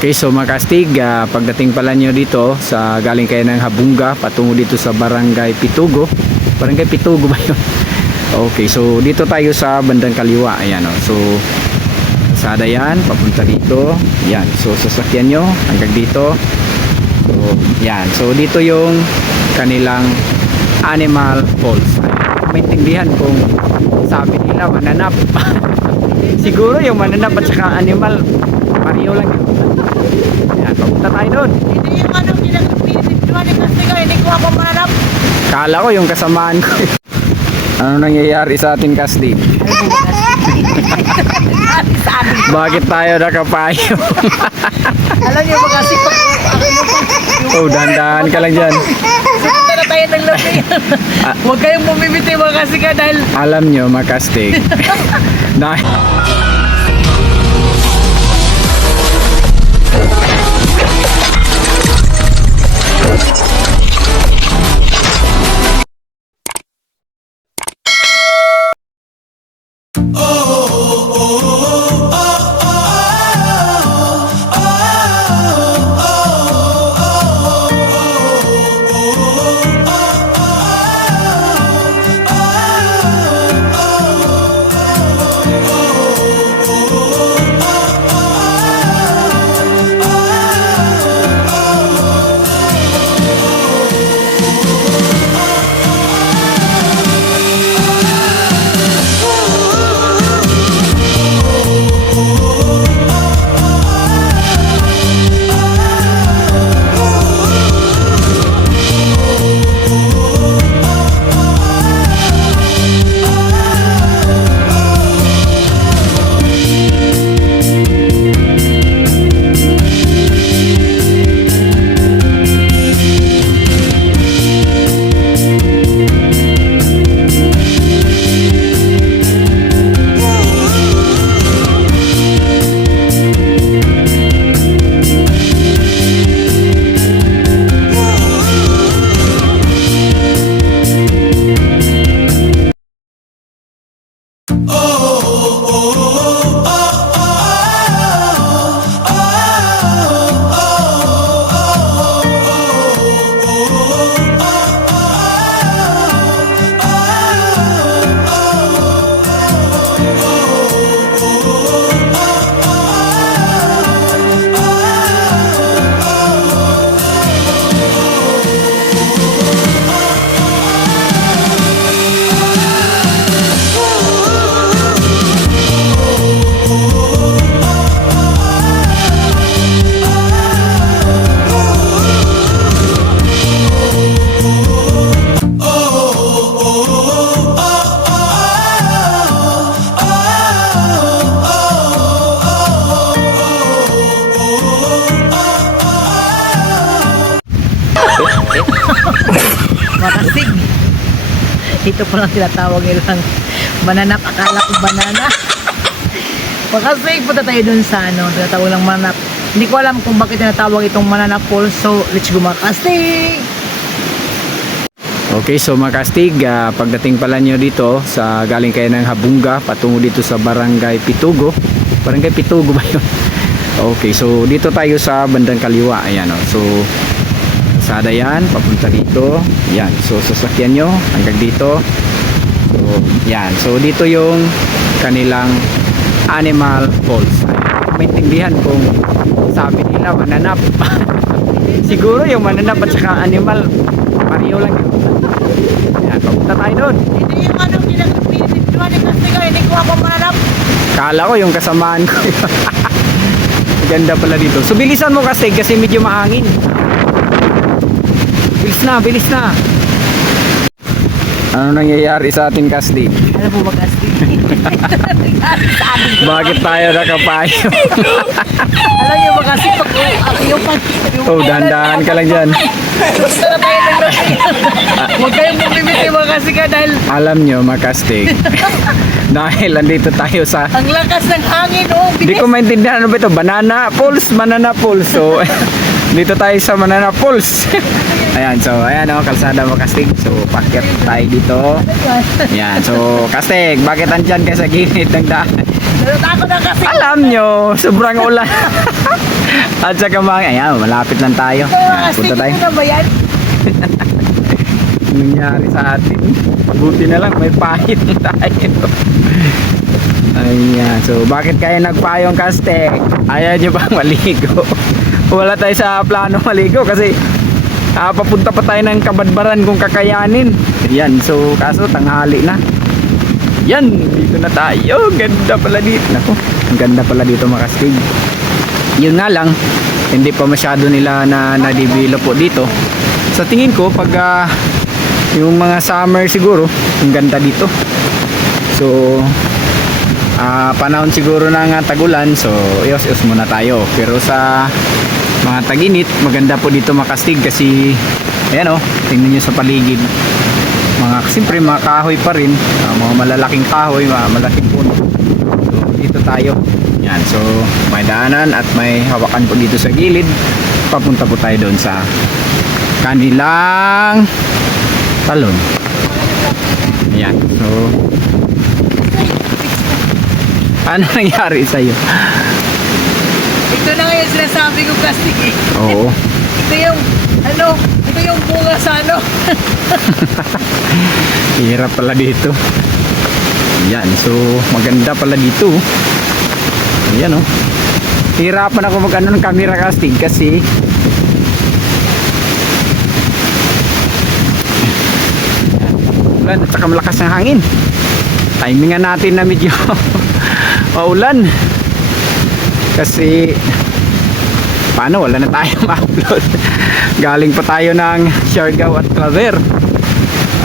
Okay, so mga kastig, ah, pagdating pala nyo dito sa galing kayo ng Habunga patungo dito sa Barangay Pitugo. Barangay Pitugo ba yun? Okay, so dito tayo sa bandang kaliwa. Ayan o. So, sada yan, papunta dito. Yan, so sasakyan nyo hanggang dito. So, yan. So, dito yung kanilang animal falls. Ayan. Maintindihan kung sabi nila mananap. Siguro yung mananap at saka animal, pareho lang yun. Yan, papunta tayo doon. Hindi yung ano, pinag-pinag ni kasi ko, hindi ko. Kala ko yung kasamaan ko. ano nangyayari sa ating kasdi? Bakit tayo nakapayo? alam niyo ba kasi pag yung oh, dahan-dahan ka lang dyan. Punta na tayo ng lobby. Huwag kayong bumibiti mga kasi ka dahil Alam nyo, makastig. Dahil... makasig. Lang tinatawag nilang mananap. Akala ko banana. Makasig, punta tayo dun sa ano, tinatawag lang mananap. Hindi ko alam kung bakit tinatawag itong mananap falls. So, let's go makasig! Okay, so mga kastig, ah, pagdating pala nyo dito sa galing kayo ng Habunga patungo dito sa Barangay Pitugo. Barangay Pitugo ba yun? Okay, so dito tayo sa bandang kaliwa. Ayan o. So, sada yan, papunta dito. Yan, so sasakyan nyo hanggang dito. Yan. So, dito yung kanilang animal falls. Maintindihan kung sabi nila mananap. Siguro yung mananap at saka animal, pareho lang yun. Yan, papunta tayo doon. Hindi yung ano, pinag-pinag ni kasi ko, hindi ko ako mananap. Kala ko yung kasamaan ko. Ganda pala dito. So bilisan mo kasi kasi medyo mahangin. Bilis na, bilis na. Ano nangyayari sa ating kasdi? Alam mo ba kasi? Sabi ko. Bakit tayo nakapayo? Alam niyo ba kasi pag yung pag... yung oh, dahan-dahan ka lang dyan. Gusto na tayo ng lobby. Huwag kayong bumibiti mga kasi ka dahil Alam nyo, makastig. Dahil andito tayo sa... ang lakas ng hangin, oh, Hindi bilis. ko maintindihan ano ba ito? Banana Pulse, Banana Pulse. So, dito tayo sa Banana Pulse. Ayan, so, ayan o, kalsada mo kastig. So, pakyat tayo dito. Ayan, so, kastig, bakit andyan ka sa gilid ng daan? Natatakot na kasi. Alam nyo, sobrang ulan. At saka mga, ayan, malapit lang tayo. Kaya Ayan, punta tayo. na ba yan? Nangyari sa atin? Buti na lang, may pahit tayo. Ayan, so bakit kayo nagpayong kastek? Ayaw nyo bang maligo? Wala tayo sa plano maligo kasi ah, papunta pa tayo ng kabadbaran kung kakayanin. Yan, so kaso tanghali na. Yan, dito na tayo. Ganda pala dito. Nako, ang ganda pala dito makastig. Yun nga lang, hindi pa masyado nila na na-develop po dito. Sa tingin ko, pag ah, yung mga summer siguro, ang ganda dito. So, ah panahon siguro ng ah, tagulan, so ios-ios muna tayo. Pero sa mga taginit, maganda po dito makastig kasi, ayan o, tingnan nyo sa paligid. Mga, siyempre mga kahoy pa rin, ah, mga malalaking kahoy, mga malaking puno. So, dito tayo. Yan, so may daanan at may hawakan po dito sa gilid. Papunta po tayo doon sa kanilang talon. Yan, so ano nangyari sa'yo? Ito na nga yung sinasabi ko plastic eh. Oo. Ito yung, ano, ito yung bunga sa ano. Hirap pala dito. Yan, so maganda pala dito. Ayan oh. Hirapan ako mag ano ng camera casting kasi ulan at saka malakas ng hangin. Timingan natin na medyo maulan. Kasi paano wala na tayong upload. Galing pa tayo ng Siargao at Claver.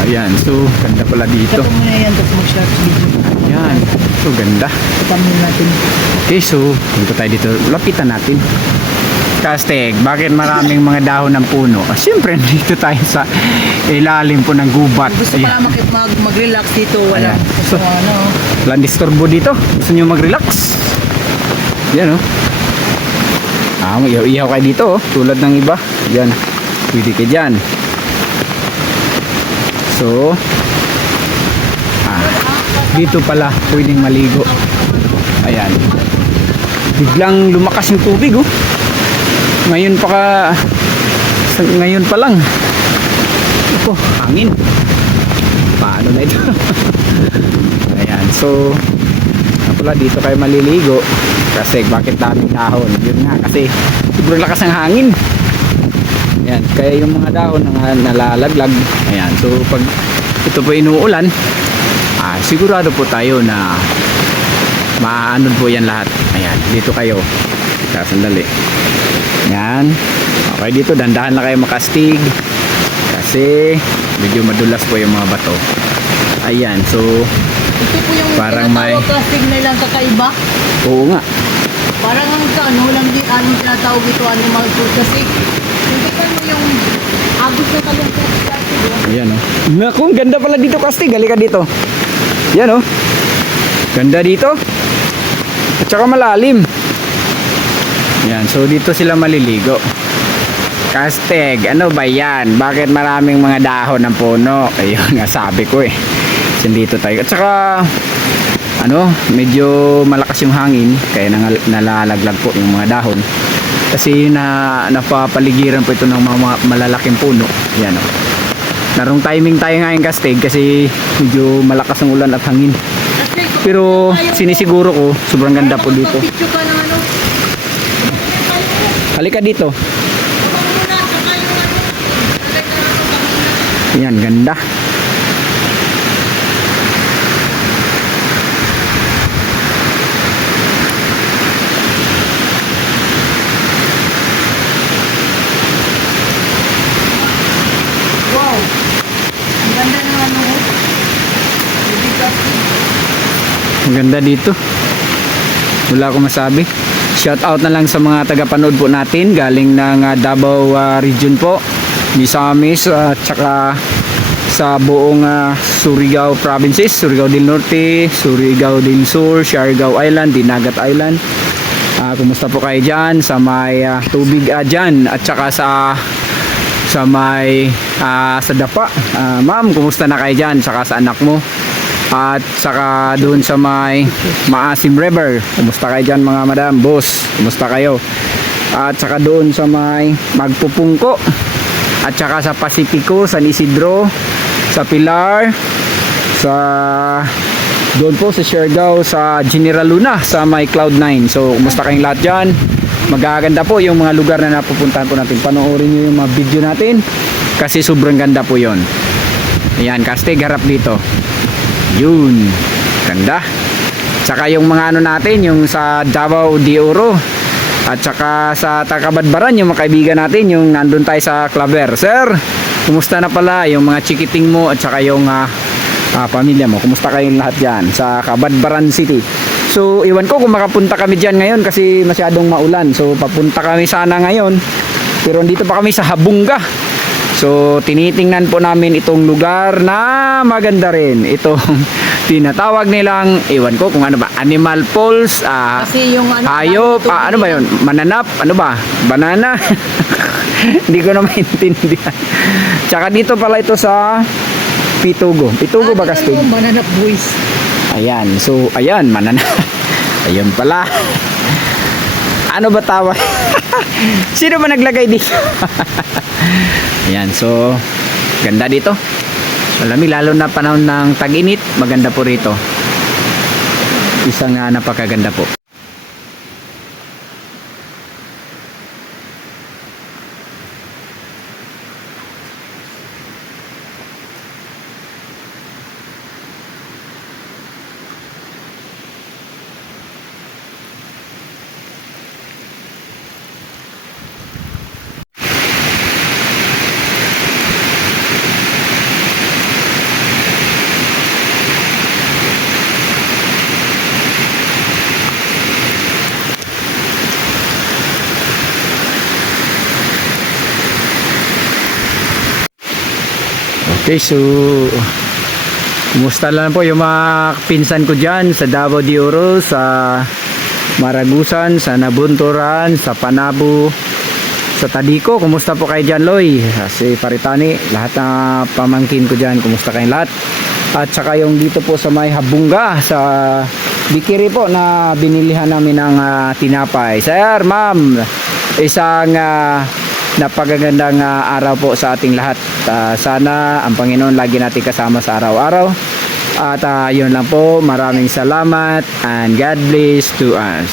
Ayan, so ganda pala dito. Ito muna yan, tapos mag-short video. Ayan, so ganda. Itamin natin. Okay, so dito tayo dito. Lapitan natin. Kasteg, bakit maraming mga dahon ng puno? Ah, Siyempre, dito tayo sa ilalim po ng gubat. Gusto Ayan. pala mag- mag- mag-relax dito. Wala. Ayan. Gusto mo ano. Walang disturbo dito. Gusto nyo mag-relax. Yan oh. Ah, mag-ihaw kayo dito oh. Tulad ng iba. Yan. Pwede kayo dyan. So, ah, dito pala pwedeng maligo. Ayan. Biglang lumakas yung tubig oh. Ngayon pa ka, ngayon pa lang. Ito, hangin. Paano na ito? Ayan, so pala dito kayo maliligo kasi bakit daming dahon? Yun nga kasi sobrang lakas ng hangin. Ayan kaya yung mga dahon na nalalaglag. Ayan so pag ito po inuulan ah, sigurado po tayo na maanod po yan lahat. Ayan dito kayo. Teka, sandali. Yan okay dito dandahan na kayo makastig. Kasi medyo madulas po yung mga bato. Ayan so Ito po Parang may- tinatawag plastic na ilang kakaiba. oo nga Parang ang ano, lang din, anong tinatawag ito, animal food kasi. Hindi ka mo yung agos na kalungkot plastic. oh. Ayan o. Naku, ang ganda pala dito, Kastig. Halika dito. Yan o. Ganda dito. At saka malalim. Yan, so dito sila maliligo. Kasteg, ano ba yan? Bakit maraming mga dahon ng puno? Ayun nga sabi ko eh. So, dito tayo. At saka, ano, medyo malakas yung hangin. Kaya nang, nalalaglag po yung mga dahon. Kasi na napapaligiran po ito ng mga, mga malalaking puno. Yan o. Narong timing tayo ngayon Kasteg kasi medyo malakas ang ulan at hangin. Pero sinisiguro ko, sobrang ganda po dito. Halika dito. Yan, ganda. Wow. Ang ganda ng ano. oh. Baby plastic. Ang ganda dito. Wala akong masabi. Shout out na lang sa mga tagapanood po natin galing ng ah, Davao ah, region po. Misamis at saka sa buong ah, Surigao provinces, Surigao del Norte, Surigao del Sur, Siargao Island, Dinagat Island. Ah, kumusta po kayo dyan sa may ah, tubig ah, dyan at saka sa sa may ah, sa dapa. Ah, ma'am, kumusta na kayo dyan? Saka sa anak mo. At saka doon sa may Maasim River. Kumusta kayo dyan mga madam? Boss, kumusta kayo? at saka doon sa may Magpupungko at saka sa Pacifico, San Isidro, sa Pilar, sa doon po sa Siargao, sa General Luna, sa may Cloud9. So, kumusta kayong lahat dyan? Magaganda po yung mga lugar na napupuntahan po natin. Panoorin nyo yung mga video natin kasi sobrang ganda po yon. Ayan, Kastig, harap dito. Yun. Ganda. Tsaka yung mga ano natin, yung sa Davao de Oro. At saka sa Takabadbaran, yung mga kaibigan natin, yung nandun tayo sa Claver. Sir, kumusta na pala yung mga chikiting mo at saka yung ah, ah, pamilya mo? Kumusta kayong lahat dyan sa Kabadbaran City? So, iwan ko kung makapunta kami dyan ngayon kasi masyadong maulan. So, papunta kami sana ngayon. Pero dito pa kami sa Habunga. So, tinitingnan po namin itong lugar na maganda rin. Itong tinatawag nilang, iwan ko kung ano ba, Animal Falls, ah, Kasi yung ano, hayop, dami ah, ano ba yun? Mananap, ano ba? Banana? Hindi ko na maintindihan. Tsaka dito pala ito sa Pitugo. Pitugo ba, Ah, Kastig? ano, Banana boys. Ayan, so ayan, manana. Ayun pala. Ano ba tawag? Sino ba naglagay dito? ayan, so ganda dito. Malamig lalo na panahon ng tag-init, maganda po rito. Isang uh, napakaganda po. Okay, so kumusta lang po yung mga pinsan ko dyan sa Davao de Oro, sa Maragusan, sa Nabunturan, sa Panabu, sa Tadiko. Kumusta po kayo dyan, Loy? Si Paritani, lahat na pamangkin ko dyan, kumusta kayong lahat? At saka yung dito po sa may Habunga, sa Bikiri po na binilihan namin ng ah, tinapay. Sir, ma'am, isang ah, napakagandang ah, araw po sa ating lahat. Ah, sana ang Panginoon lagi natin kasama sa araw-araw. At ah, yun lang po, maraming salamat and God bless to us.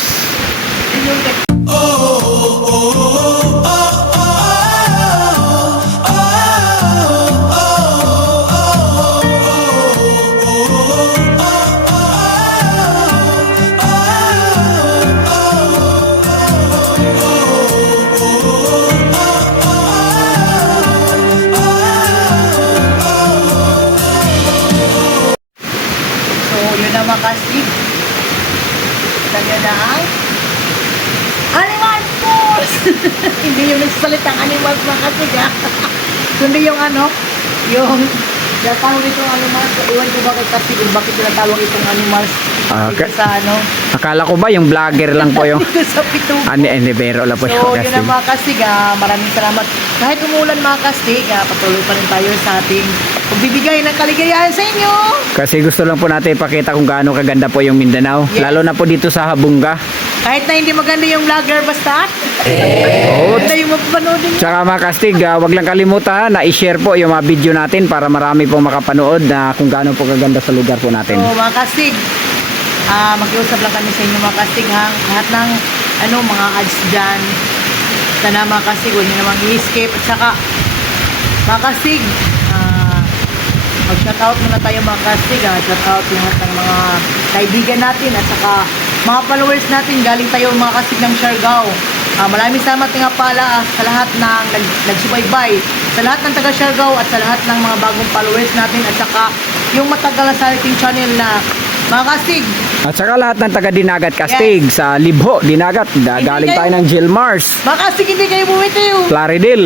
Natawag itong animals, ko bakit kasi kung bakit tinatawag itong animals Ah, dito okay. sa ano, Akala ko ba yung vlogger lang po yung dito sa pitubo. Ani Enivero lang po So, yung yun ang mga kastig ah. Maraming salamat. Kahit umulan mga kastig, ah, patuloy pa rin tayo sa ating pagbibigay ng kaligayahan sa inyo. Kasi gusto lang po natin ipakita kung gaano kaganda po yung Mindanao. Yes. Lalo na po dito sa Habunga. Kahit na hindi maganda yung vlogger, basta. Oo. Maganda yung mapapanood niyo. Tsaka mga kastig, ah, wag lang kalimutan na i-share po yung mga video natin para marami pong makapanood na kung gaano po kaganda sa lugar po natin. So, mga kastig, ah makiusap lang kami sa inyo mga kastig ha. Lahat ng ano, mga ads dyan. Sana mga kastig, huwag nyo namang i-escape. At saka, mga kastig, ah mag-shoutout muna tayo mga kastig ha. Shoutout lahat ng mga kaibigan natin at saka mga followers natin. Galing tayo mga kastig ng Siargao. Ah, maraming salamat nga pala ah, sa lahat ng nag, nagsubaybay, sa lahat ng taga Siargao at sa lahat ng mga bagong followers natin at saka yung matagal na sa ating channel na mga kastig. At saka lahat ng taga Dinagat Kastig sa Libho, Dinagat. Da- Galing kayo- tayo ng Gilmars, Mga kastig, hindi kayo bumitiw. Plaridel.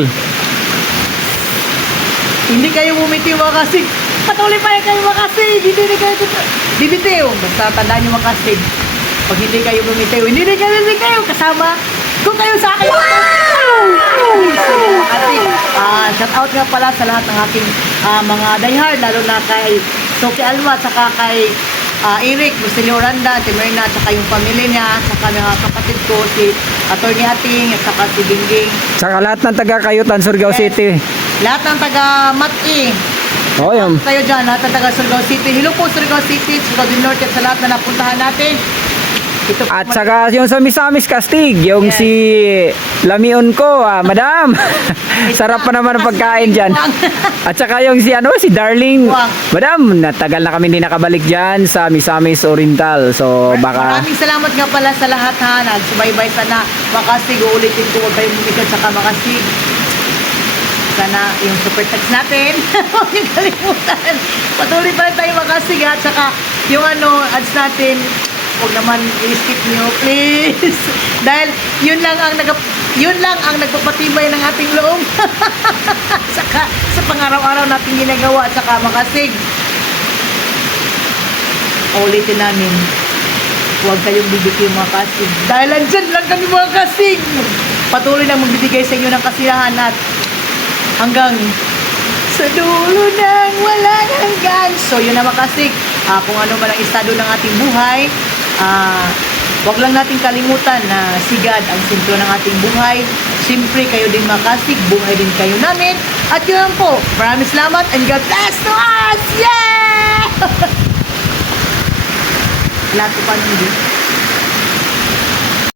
Hindi kayo bumitiw mga kastig. Patuloy pa rin kayo mga kastig. Hindi rin kayo bibitiw. Basta tandaan nyo mga kastig. Pag hindi kayo bumitiw, hindi rin kayo hindi kayo kasama. Kung kayo sa akin. Wow! Kastig, ah, shout out nga pala sa lahat ng aking ah, mga diehard, lalo na kay Sophie Alma, saka kay ah, Eric, Bustilio Oranda, Timerna, at saka yung pamilya niya, at saka mga kapatid ko, si Atty. Ating, at saka si Bingbing. Saka lahat ng taga Kayutan, Surigao Yes. City. Lahat ng taga Mati, Oh, yun. tayo dyan, lahat ng taga Surigao City. Hello po Surigao City, Surigao del Norte, at sa lahat na napuntahan natin. Ito At saka yung sa Misamis Castig, yung Yes. si Lamion ko, ah, madam. Sarap pa naman ang pagkain dyan. At saka yung si ano, si Darling. Madam, natagal na kami hindi nakabalik dyan sa Misamis Oriental. So baka Maraming salamat nga pala sa lahat ha. Nagsubaybay sana. Makasig, uulitin ko. Huwag kayong bumikot saka makasig. Sana yung super text natin. Huwag niyong kalimutan. Patuloy pa tayo makasig ha. At saka yung ano, ads natin. Huwag naman i-skip niyo, please. Dahil yun lang ang nag yun lang ang nagpapatibay ng ating loob. saka sa pangaraw-araw natin ginagawa at saka makasig. Ulitin namin. Huwag kayong bibigyan mga kasig. Dahil andyan lang kami mga kasig. Patuloy na magbibigay sa inyo ng kasiyahan at hanggang sa dulo ng walang hanggan. So yun na mga kasig. Ah, kung ano man ang estado ng ating buhay, ah, Huwag lang natin kalimutan na si God ang sentro ng ating buhay. Siyempre, kayo din mga kasig, buhay din kayo namin. At yun po, maraming salamat and God bless to us! Yeah! Lahat ko pa nung